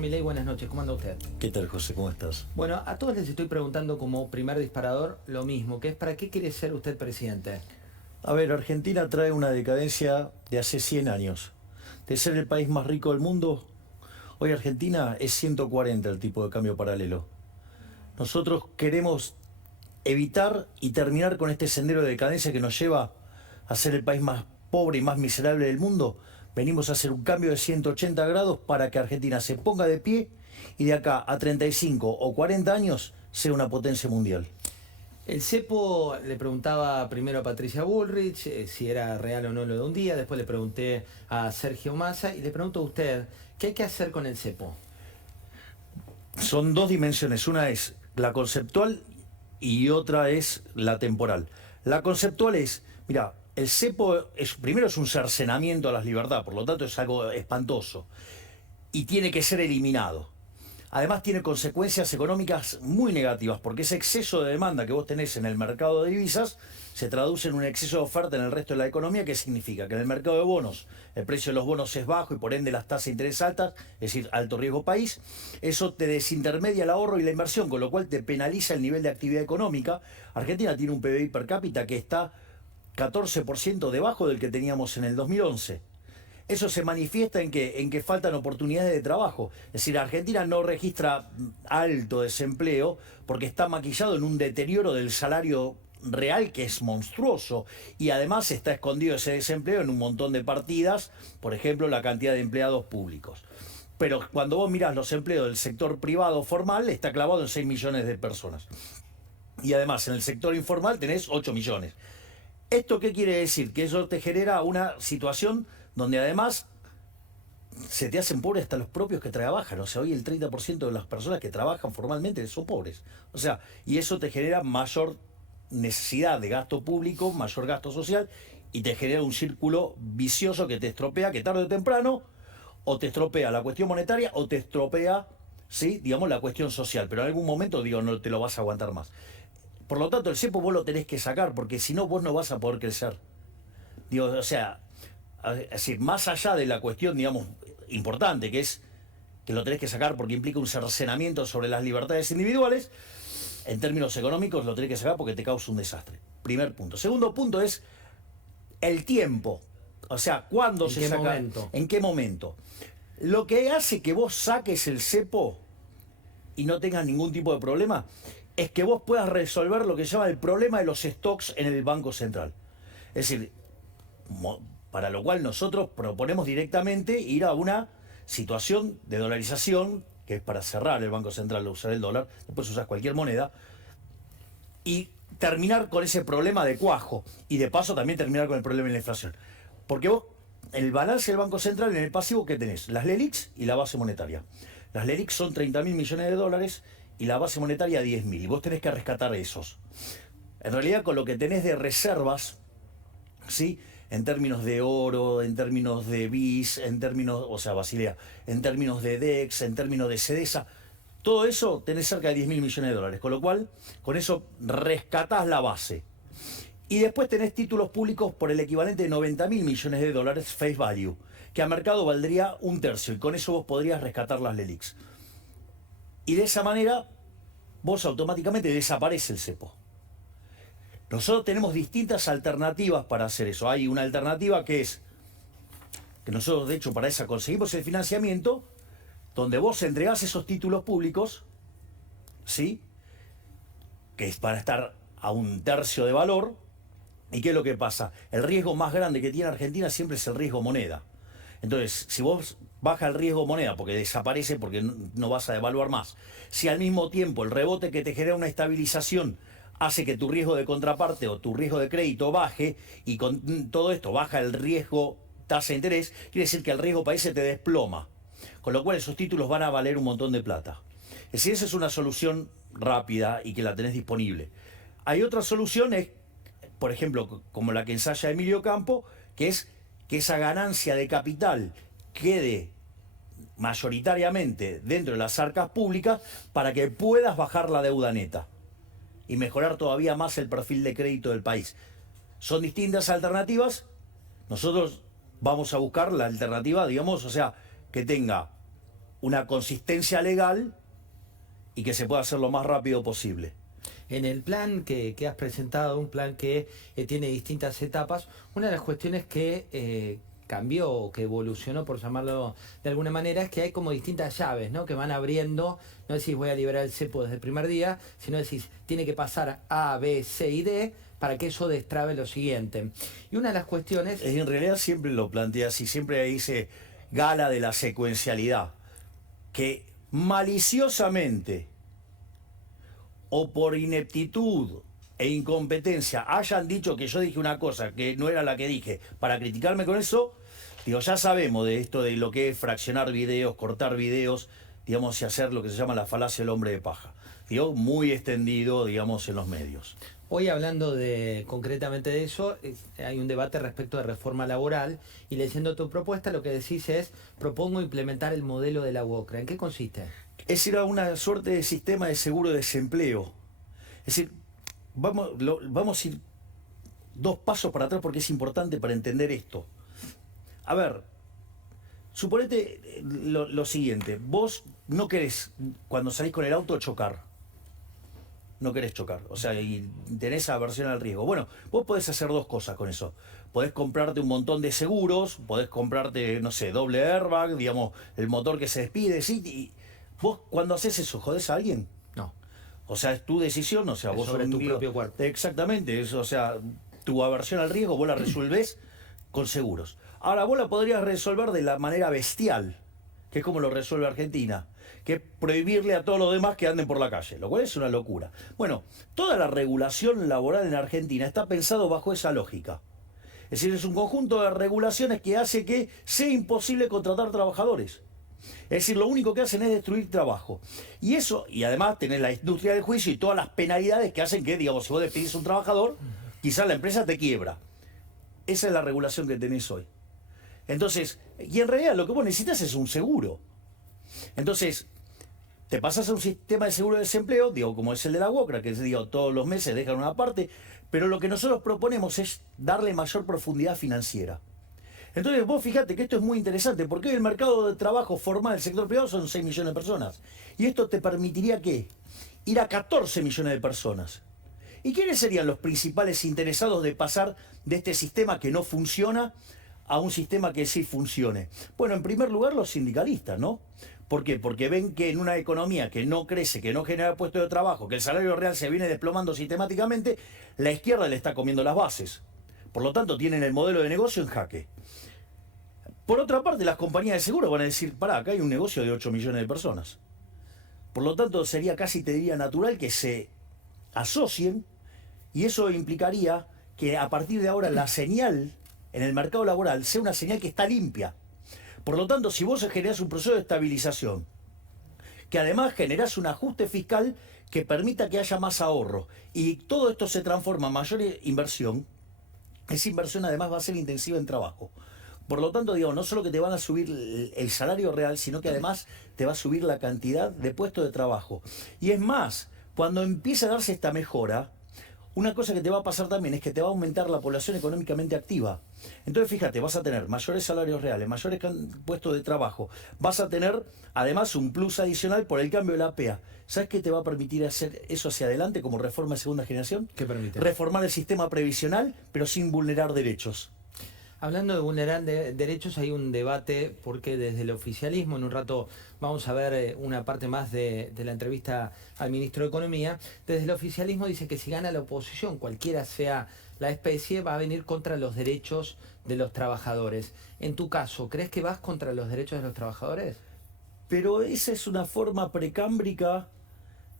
Milei, buenas noches, ¿cómo anda usted? ¿Qué tal, José? ¿Cómo estás? Bueno, a todos les estoy preguntando como primer disparador lo mismo, que es ¿para qué quiere ser usted presidente? A ver, Argentina trae una decadencia de hace 100 años. De ser el país más rico del mundo, hoy Argentina es 140 el tipo de cambio paralelo. Nosotros queremos evitar y terminar con este sendero de decadencia que nos lleva a ser el país más pobre y más miserable del mundo. Venimos a hacer un cambio de 180 grados para que Argentina se ponga de pie y de acá a 35 o 40 años sea una potencia mundial. El cepo le preguntaba primero a Patricia Bullrich si era real o no lo de un día, después le pregunté a Sergio Massa y le pregunto a usted, ¿qué hay que hacer con el cepo? Son dos dimensiones, una es la conceptual y otra es la temporal. La conceptual es, mira, el cepo primero es un cercenamiento a las libertades, por lo tanto es algo espantoso y tiene que ser eliminado. Además tiene consecuencias económicas muy negativas, porque ese exceso de demanda que vos tenés en el mercado de divisas se traduce en un exceso de oferta en el resto de la economía, que significa que en el mercado de bonos el precio de los bonos es bajo y por ende las tasas de interés altas, es decir, alto riesgo país. Eso te desintermedia el ahorro y la inversión, con lo cual te penaliza el nivel de actividad económica. Argentina tiene un PBI per cápita que está 14% debajo del que teníamos en el 2011. Eso se manifiesta en que faltan oportunidades de trabajo. Es decir, Argentina no registra alto desempleo porque está maquillado en un deterioro del salario real que es monstruoso, y además está escondido ese desempleo en un montón de partidas, por ejemplo, la cantidad de empleados públicos. Pero cuando vos mirás los empleos del sector privado formal, está clavado en 6 millones de personas. Y además en el sector informal tenés 8 millones. ¿Esto qué quiere decir? Que eso te genera una situación donde además se te hacen pobres hasta los propios que trabajan. O sea, hoy el 30% de las personas que trabajan formalmente son pobres. O sea, y eso te genera mayor necesidad de gasto público, mayor gasto social, y te genera un círculo vicioso que te estropea, que tarde o temprano, o te estropea la cuestión monetaria, o te estropea, ¿sí?, digamos, la cuestión social. Pero en algún momento, digo, no te lo vas a aguantar más. Por lo tanto, el cepo vos lo tenés que sacar, porque si no, vos no vas a poder crecer. Digo, o sea, es decir, más allá de la cuestión, digamos, importante, que es que lo tenés que sacar porque implica un cercenamiento sobre las libertades individuales, en términos económicos lo tenés que sacar porque te causa un desastre. Primer punto. Segundo punto es el tiempo. O sea, ¿cuándo se saca? Momento? ¿En qué momento? Lo que hace que vos saques el cepo y no tengas ningún tipo de problema es que vos puedas resolver lo que se llama el problema de los stocks en el Banco Central. Es decir, para lo cual nosotros proponemos directamente ir a una situación de dolarización, que es para cerrar el Banco Central, usar el dólar, después usar cualquier moneda, y terminar con ese problema de cuajo, y de paso también terminar con el problema de la inflación. Porque vos, en el balance del Banco Central, en el pasivo, ¿qué tenés? Las LELIQs y la base monetaria. Las LELIQs son 30.000 millones de dólares y la base monetaria 10.000, y vos tenés que rescatar esos. En realidad, con lo que tenés de reservas, ¿sí?, en términos de oro, en términos de BIS, en términos, o sea, Basilea, en términos de DEX, en términos de CEDESA, todo eso tenés cerca de 10.000 millones de dólares, con lo cual, con eso rescatás la base. Y después tenés títulos públicos por el equivalente de 90.000 millones de dólares face value, que a mercado valdría un tercio, y con eso vos podrías rescatar las LELIQs. Y de esa manera, vos automáticamente desaparece el cepo. Nosotros tenemos distintas alternativas para hacer eso. Hay una alternativa que es, que nosotros de hecho para esa conseguimos el financiamiento, donde vos entregás esos títulos públicos, ¿sí?, que es para estar a un tercio de valor. ¿Y qué es lo que pasa? El riesgo más grande que tiene Argentina siempre es el riesgo moneda. Entonces, si vos baja el riesgo moneda porque desaparece, porque no vas a devaluar más, si al mismo tiempo el rebote que te genera una estabilización hace que tu riesgo de contraparte o tu riesgo de crédito baje, y con todo esto baja el riesgo tasa de interés, quiere decir que el riesgo país se te desploma, con lo cual esos títulos van a valer un montón de plata. Es decir, esa es una solución rápida y que la tenés disponible. Hay otras soluciones, por ejemplo, como la que ensaya Emilio Campo, que es que esa ganancia de capital quede mayoritariamente dentro de las arcas públicas para que puedas bajar la deuda neta y mejorar todavía más el perfil de crédito del país. Son distintas alternativas. Nosotros vamos a buscar la alternativa, digamos, o sea, que tenga una consistencia legal y que se pueda hacer lo más rápido posible. En el plan que has presentado, un plan que tiene distintas etapas, una de las cuestiones que cambió o que evolucionó, por llamarlo de alguna manera, es que hay como distintas llaves, ¿no? Que van abriendo, no decís voy a liberar el cepo desde el primer día, sino decís tiene que pasar A, B, C y D para que eso destrabe lo siguiente. Y una de las cuestiones... En realidad siempre lo plantea así, siempre dice gala de la secuencialidad, que maliciosamente o por ineptitud e incompetencia hayan dicho que yo dije una cosa que no era la que dije, para criticarme con eso, digo, ya sabemos de esto de lo que es fraccionar videos, cortar videos, digamos, y hacer lo que se llama la falacia del hombre de paja. Digo, muy extendido, digamos, en los medios. Hoy hablando concretamente de eso, hay un debate respecto de reforma laboral y leyendo tu propuesta lo que decís es, propongo implementar el modelo de la UOCRA. ¿En qué consiste? Es decir, a una suerte de sistema de seguro de desempleo. Es decir, vamos a ir 2 pasos para atrás porque es importante para entender esto. A ver, suponete lo siguiente, vos no querés, cuando salís con el auto, chocar. No querés chocar, o sea, y tenés aversión al riesgo. Bueno, vos podés hacer 2 cosas con eso. Podés comprarte un montón de seguros, podés comprarte, no sé, doble airbag, digamos, el motor que se despide, ¿sí? Y vos cuando haces eso, ¿jodés a alguien? No. O sea, es tu decisión, o sea, Es vos sobre tu propio cuerpo. Exactamente, o sea, tu aversión al riesgo vos la resolvés con seguros. Ahora, vos la podrías resolver de la manera bestial, que es como lo resuelve Argentina, que es prohibirle a todos los demás que anden por la calle, lo cual es una locura. Bueno, toda la regulación laboral en Argentina está pensado bajo esa lógica. Es decir, es un conjunto de regulaciones que hace que sea imposible contratar trabajadores. Es decir, lo único que hacen es destruir trabajo. Y eso, y además tenés la industria del juicio y todas las penalidades que hacen que, digamos, si vos despedís a un trabajador, quizás la empresa te quiebra. Esa es la regulación que tenés hoy. Entonces, y en realidad lo que vos necesitas es un seguro. Entonces, te pasas a un sistema de seguro de desempleo, digo, como es el de la UOCRA, que es, digo, todos los meses dejan una parte, pero lo que nosotros proponemos es darle mayor profundidad financiera. Entonces vos fíjate que esto es muy interesante, porque hoy el mercado de trabajo formal del sector privado son 6 millones de personas. Y esto te permitiría, ¿qué? Ir a 14 millones de personas. ¿Y quiénes serían los principales interesados de pasar de este sistema que no funciona a un sistema que sí funcione? Bueno, en primer lugar los sindicalistas, ¿no? ¿Por qué? Porque ven que en una economía que no crece, que no genera puestos de trabajo, que el salario real se viene desplomando sistemáticamente, la izquierda le está comiendo las bases. Por lo tanto, tienen el modelo de negocio en jaque. Por otra parte, las compañías de seguro van a decir, pará, acá hay un negocio de 8 millones de personas. Por lo tanto, sería casi, te diría, natural que se asocien, y eso implicaría que a partir de ahora la señal en el mercado laboral sea una señal que está limpia. Por lo tanto, si vos generás un proceso de estabilización, que además generás un ajuste fiscal que permita que haya más ahorro, y todo esto se transforma en mayor inversión, esa inversión además va a ser intensiva en trabajo. Por lo tanto, digo, no solo que te van a subir el salario real, sino que además te va a subir la cantidad de puestos de trabajo. Y es más, cuando empiece a darse esta mejora, una cosa que te va a pasar también es que te va a aumentar la población económicamente activa. Entonces, fíjate, vas a tener mayores salarios reales, mayores puestos de trabajo. Vas a tener, además, un plus adicional por el cambio de la APA. ¿Sabes qué te va a permitir hacer eso hacia adelante como reforma de segunda generación? ¿Qué permite? Reformar el sistema previsional, pero sin vulnerar derechos. Hablando de vulnerar derechos, hay un debate porque desde el oficialismo, en un rato vamos a ver una parte más de la entrevista al ministro de Economía, desde el oficialismo dice que si gana la oposición, cualquiera sea la especie, va a venir contra los derechos de los trabajadores. En tu caso, ¿crees que vas contra los derechos de los trabajadores? Pero esa es una forma precámbrica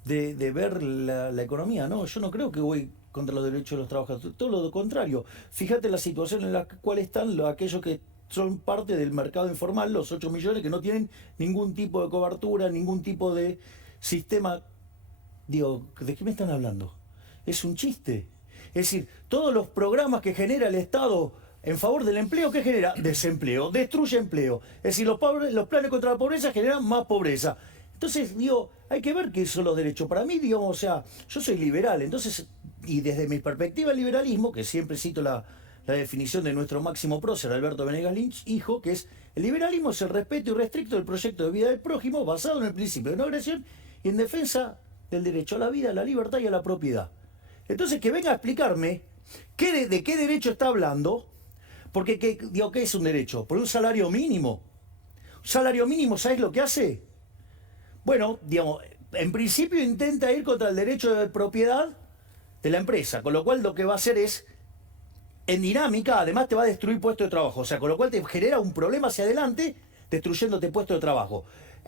de ver la economía, ¿no? Yo no creo que voy contra los derechos de los trabajadores, todo lo contrario. Fíjate la situación en la cual están aquellos que son parte del mercado informal, los 8 millones que no tienen ningún tipo de cobertura, ningún tipo de sistema. Digo, ¿de qué me están hablando? Es un chiste. Es decir, todos los programas que genera el Estado en favor del empleo, ¿qué genera? Desempleo, destruye empleo. Es decir, los planes contra la pobreza generan más pobreza. Entonces, digo, hay que ver qué son los derechos. Para mí, digamos, o sea, yo soy liberal, entonces, y desde mi perspectiva el liberalismo, que siempre cito la definición de nuestro máximo prócer, Alberto Venegas Lynch, hijo, que es El liberalismo es el respeto irrestricto del proyecto de vida del prójimo basado en el principio de no agresión y en defensa del derecho a la vida, a la libertad y a la propiedad. Entonces, que venga a explicarme de qué derecho está hablando, porque digo, ¿qué es un derecho? Por un salario mínimo. Un salario mínimo, ¿sabes lo que hace? Bueno, digamos, en principio intenta ir contra el derecho de propiedad de la empresa, con lo cual lo que va a hacer es, en dinámica, además te va a destruir puestos de trabajo, o sea, con lo cual te genera un problema hacia adelante, destruyéndote puestos de trabajo.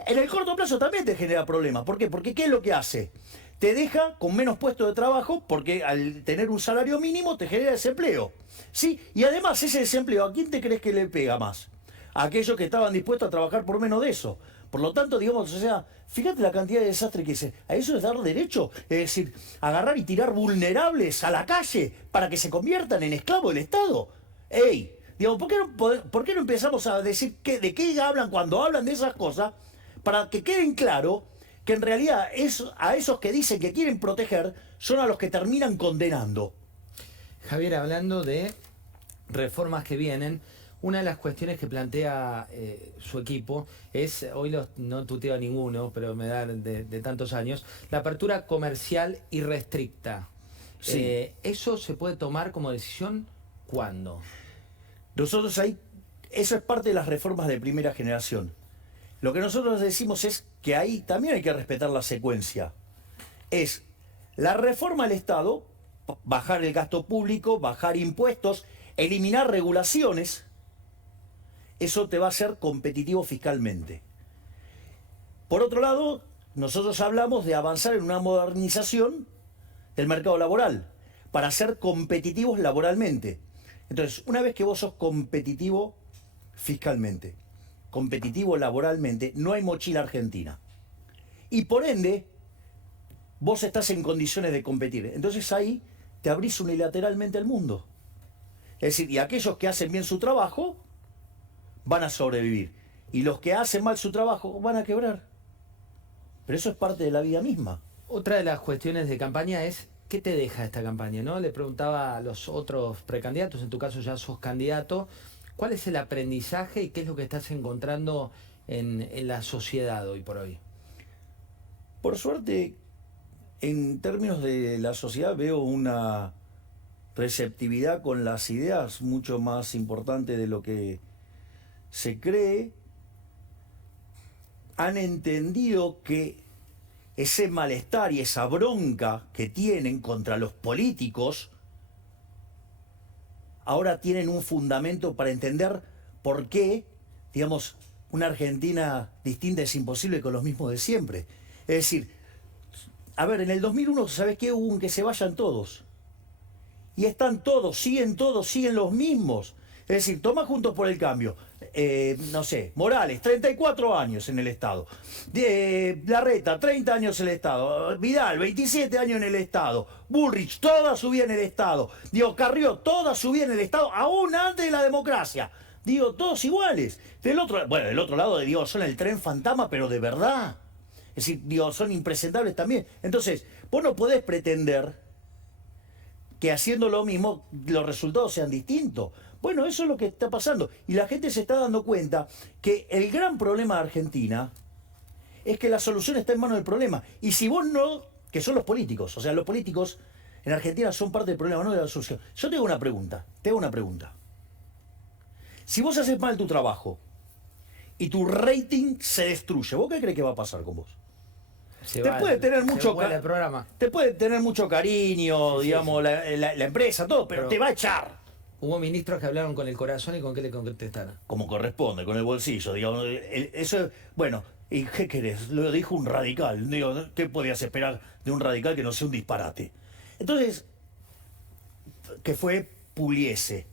En el corto plazo también te genera problemas. ¿Por qué? Porque ¿qué es lo que hace? Te deja con menos puestos de trabajo, porque al tener un salario mínimo te genera desempleo. ¿Sí? Y además ese desempleo, ¿a quién te crees que le pega más? A aquellos que estaban dispuestos a trabajar por menos de eso. Por lo tanto, digamos, o sea, fíjate la cantidad de desastre que es. A eso es dar derecho. Es decir, agarrar y tirar vulnerables a la calle para que se conviertan en esclavos del Estado. ¡Ey! Digamos, ¿por qué no empezamos a decir de qué hablan cuando hablan de esas cosas? Para que queden claro que en realidad a esos que dicen que quieren proteger son a los que terminan condenando. Javier, hablando de reformas que vienen, una de las cuestiones que plantea su equipo es, hoy no tuteo a ninguno, pero me da de tantos años, la apertura comercial irrestricta. Sí. ¿Eso se puede tomar como decisión cuándo? Nosotros ahí, eso es parte de las reformas de primera generación. Lo que nosotros decimos es que ahí también hay que respetar la secuencia. Es la reforma al Estado, bajar el gasto público, bajar impuestos, eliminar regulaciones. Eso te va a hacer competitivo fiscalmente. Por otro lado, nosotros hablamos de avanzar en una modernización del mercado laboral para ser competitivos laboralmente. Entonces, una vez que vos sos competitivo fiscalmente, competitivo laboralmente, no hay mochila argentina. Y por ende, vos estás en condiciones de competir. Entonces ahí te abrís unilateralmente al mundo. Es decir, y aquellos que hacen bien su trabajo van a sobrevivir. Y los que hacen mal su trabajo van a quebrar. Pero eso es parte de la vida misma. Otra de las cuestiones de campaña es, ¿qué te deja esta campaña? ¿No? Le preguntaba a los otros precandidatos, en tu caso ya sos candidato, ¿cuál es el aprendizaje y qué es lo que estás encontrando en la sociedad hoy por hoy? Por suerte, en términos de la sociedad veo una receptividad con las ideas mucho más importante de lo que se cree. Han entendido que ese malestar y esa bronca que tienen contra los políticos ahora tienen un fundamento para entender por qué, digamos, una Argentina distinta es imposible con los mismos de siempre. Es decir, a ver, en el 2001, ¿sabes qué? Hubo un que se vayan todos. Y están todos, siguen los mismos. Es decir, toma Juntos por el Cambio. No sé, Morales, 34 años en el Estado. Larreta, 30 años en el Estado. Vidal, 27 años en el Estado. Bullrich, toda su vida en el Estado. Digo, Carrió, toda su vida en el Estado, aún antes de la democracia. Digo, todos iguales. Del otro lado, digo, son el tren fantasma, pero de verdad. Es decir, digo, son impresentables también. Entonces, vos no podés pretender que haciendo lo mismo los resultados sean distintos. Bueno, eso es lo que está pasando. Y la gente se está dando cuenta que el gran problema de Argentina es que la solución está en manos del problema. Y si vos no, que son los políticos, o sea, los políticos en Argentina son parte del problema, no de la solución. Yo te hago una pregunta. Si vos haces mal tu trabajo y tu rating se destruye, ¿vos qué crees que va a pasar con vos? Te puede tener mucho cariño, Sí, digamos, sí. la empresa, todo, pero te va a echar. Hubo ministros que hablaron con el corazón y con qué le contestaron. Como corresponde, con el bolsillo, digamos. Eso, bueno, ¿y qué querés? Lo dijo un radical. Digo, ¿qué podías esperar de un radical que no sea un disparate? Entonces, que fue Pugliese,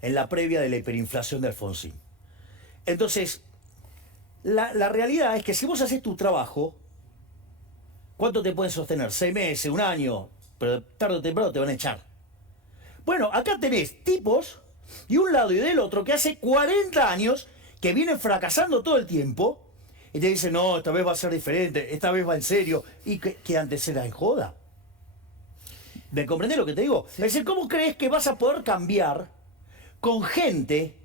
en la previa de la hiperinflación de Alfonsín. Entonces, la realidad es que si vos haces tu trabajo, ¿cuánto te pueden sostener? 6 meses, un año, pero tarde o temprano te van a echar. Bueno, acá tenés tipos de un lado y del otro que hace 40 años que vienen fracasando todo el tiempo y te dicen, no, esta vez va a ser diferente, esta vez va en serio, y que antes era en joda. ¿Me comprendés lo que te digo? Sí. Es decir, ¿cómo crees que vas a poder cambiar con gente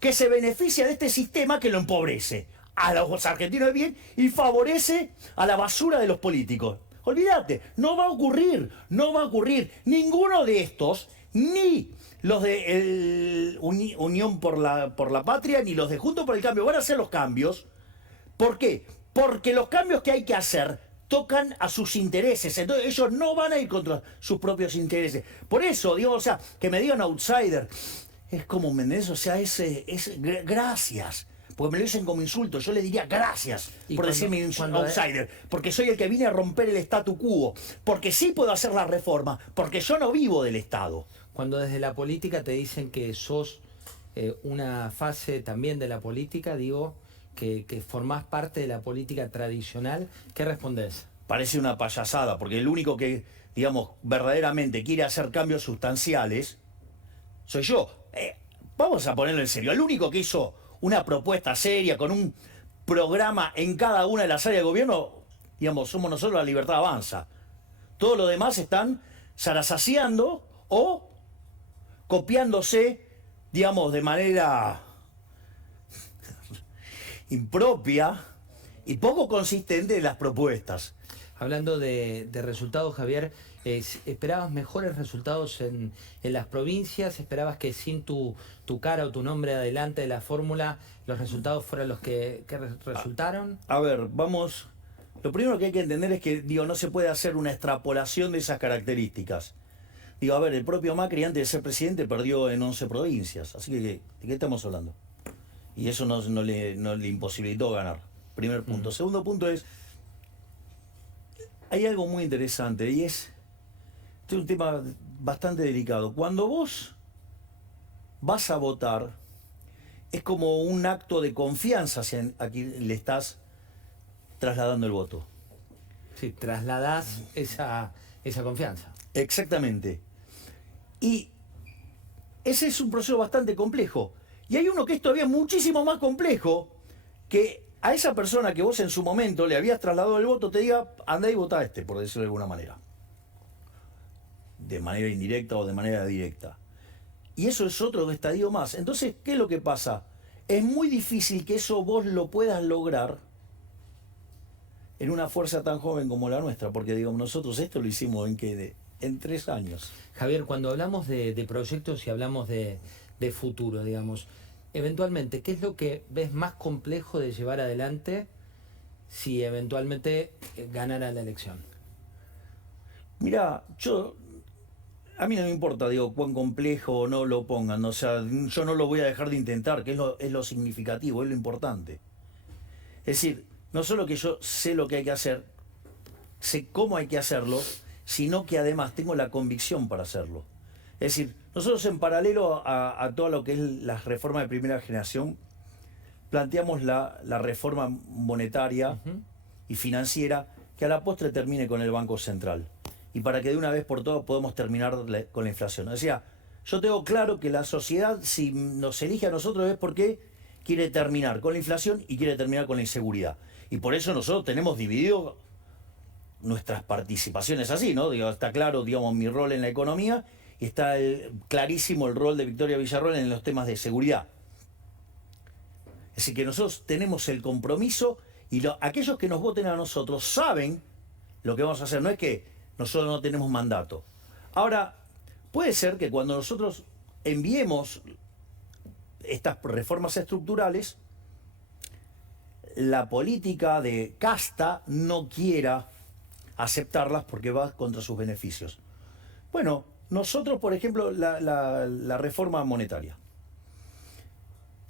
que se beneficia de este sistema que lo empobrece a los argentinos de bien y favorece a la basura de los políticos. Olvídate, no va a ocurrir, no va a ocurrir. Ninguno de estos, ni los de Unión por la Patria, ni los de Juntos por el Cambio, van a hacer los cambios. ¿Por qué? Porque los cambios que hay que hacer tocan a sus intereses. Entonces ellos no van a ir contra sus propios intereses. Por eso, digo, o sea, que me digan outsider, es como, ¿me entendés? O sea, gracias. Porque me lo dicen como insulto. Yo le diría gracias por decirme outsider. Porque soy el que vine a romper el statu quo. Porque sí puedo hacer la reforma. Porque yo no vivo del Estado. Cuando desde la política te dicen que sos una fase también de la política, digo, que formás parte de la política tradicional, ¿qué respondés? Parece una payasada, porque el único que, digamos, verdaderamente quiere hacer cambios sustanciales soy yo. Vamos a ponerlo en serio. El único que hizo una propuesta seria con un programa en cada una de las áreas de gobierno, digamos, somos nosotros, La Libertad Avanza. Todos los demás están zarazaseando o copiándose, digamos, de manera impropia y poco consistente de las propuestas. Hablando de resultados, Javier, ¿esperabas mejores resultados en las provincias? ¿Esperabas que sin tu cara o tu nombre adelante de la fórmula los resultados fueran los que resultaron? A ver, vamos. Lo primero que hay que entender es que, digo, no se puede hacer una extrapolación de esas características. Digo, a ver, el propio Macri antes de ser presidente perdió en 11 provincias. Así que, ¿de qué estamos hablando? Y eso no le imposibilitó ganar. Primer punto. Segundo punto es, hay algo muy interesante y es un tema bastante delicado. Cuando vos vas a votar, es como un acto de confianza a quien le estás trasladando el voto. Sí, trasladás esa confianza. Exactamente. Y ese es un proceso bastante complejo. Y hay uno que es todavía muchísimo más complejo, que a esa persona que vos en su momento le habías trasladado el voto te diga, andá y votá por decirlo de alguna manera. De manera indirecta o de manera directa. Y eso es otro estadio más. Entonces, ¿qué es lo que pasa? Es muy difícil que eso vos lo puedas lograr en una fuerza tan joven como la nuestra, porque digamos, nosotros esto lo hicimos en 3 años. Javier, cuando hablamos de proyectos y hablamos de futuro, digamos, eventualmente, ¿qué es lo que ves más complejo de llevar adelante si eventualmente ganara la elección? Mirá, a mí no me importa, digo, cuán complejo o no lo pongan, o sea, yo no lo voy a dejar de intentar, que es lo significativo, es lo importante. Es decir, no solo que yo sé lo que hay que hacer, sé cómo hay que hacerlo, sino que además tengo la convicción para hacerlo. Es decir, nosotros en paralelo a todo lo que es la reforma de primera generación, planteamos la reforma monetaria y financiera que a la postre termine con el Banco Central. Y para que de una vez por todas podamos terminar con la inflación. O sea, yo tengo claro que la sociedad, si nos elige a nosotros, es porque quiere terminar con la inflación y quiere terminar con la inseguridad. Y por eso nosotros tenemos dividido nuestras participaciones así, ¿no? Digo, está claro, digamos, mi rol en la economía y está clarísimo el rol de Victoria Villarroel en los temas de seguridad. Es decir, que nosotros tenemos el compromiso y aquellos que nos voten a nosotros saben lo que vamos a hacer. No es que nosotros no tenemos mandato. Ahora, puede ser que cuando nosotros enviemos estas reformas estructurales, la política de casta no quiera aceptarlas porque va contra sus beneficios. Bueno, nosotros, por ejemplo, la reforma monetaria.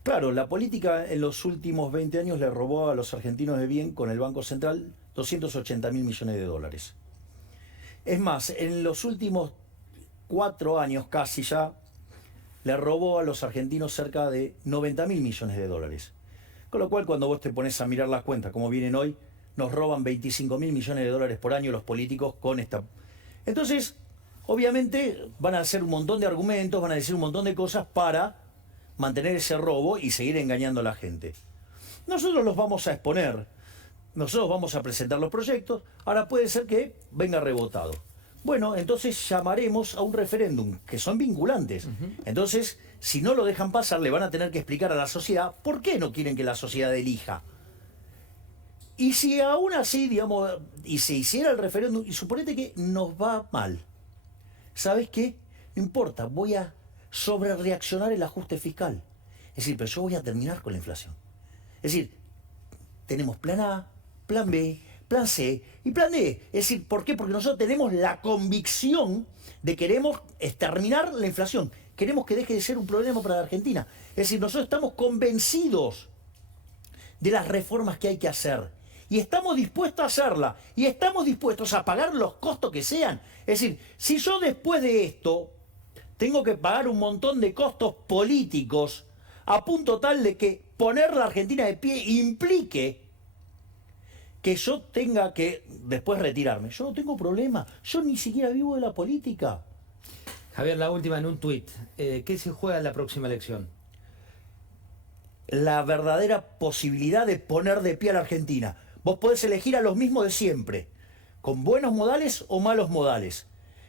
Claro, la política en los últimos 20 años le robó a los argentinos de bien con el Banco Central 280.000 millones de dólares. Es más, en los últimos 4 años casi ya, le robó a los argentinos cerca de 90.000 millones de dólares. Con lo cual, cuando vos te pones a mirar las cuentas, como vienen hoy, nos roban 25.000 millones de dólares por año los políticos con esta. Entonces, obviamente, van a hacer un montón de argumentos, van a decir un montón de cosas para mantener ese robo y seguir engañando a la gente. Nosotros los vamos a exponer. Nosotros vamos a presentar los proyectos, ahora puede ser que venga rebotado. Bueno, entonces llamaremos a un referéndum, que son vinculantes. Entonces, si no lo dejan pasar, le van a tener que explicar a la sociedad por qué no quieren que la sociedad elija. Y si aún así, digamos, y se hiciera el referéndum, y suponete que nos va mal, ¿sabes qué? No importa, voy a sobrereaccionar el ajuste fiscal. Es decir, pero yo voy a terminar con la inflación. Es decir, tenemos plan A, plan B, plan C y plan D. Es decir, ¿por qué? Porque nosotros tenemos la convicción de queremos exterminar la inflación. Queremos que deje de ser un problema para la Argentina. Es decir, nosotros estamos convencidos de las reformas que hay que hacer. Y estamos dispuestos a hacerla. Y estamos dispuestos a pagar los costos que sean. Es decir, si yo después de esto tengo que pagar un montón de costos políticos a punto tal de que poner la Argentina de pie implique que yo tenga que después retirarme. Yo no tengo problema. Yo ni siquiera vivo de la política. Javier, la última en un tuit. ¿Qué se juega en la próxima elección? La verdadera posibilidad de poner de pie a la Argentina. Vos podés elegir a los mismos de siempre, con buenos modales o malos modales,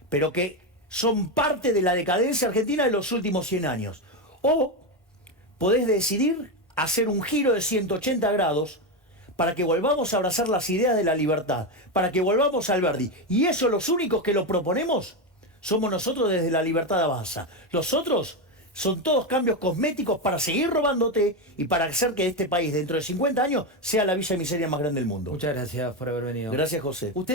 pero que son parte de la decadencia argentina de los últimos 100 años. O podés decidir hacer un giro de 180 grados para que volvamos a abrazar las ideas de la libertad, para que volvamos al Verdi. Y eso los únicos que lo proponemos somos nosotros desde La Libertad Avanza. Los otros son todos cambios cosméticos para seguir robándote y para hacer que este país dentro de 50 años sea la villa de miseria más grande del mundo. Muchas gracias por haber venido. Gracias, José. Usted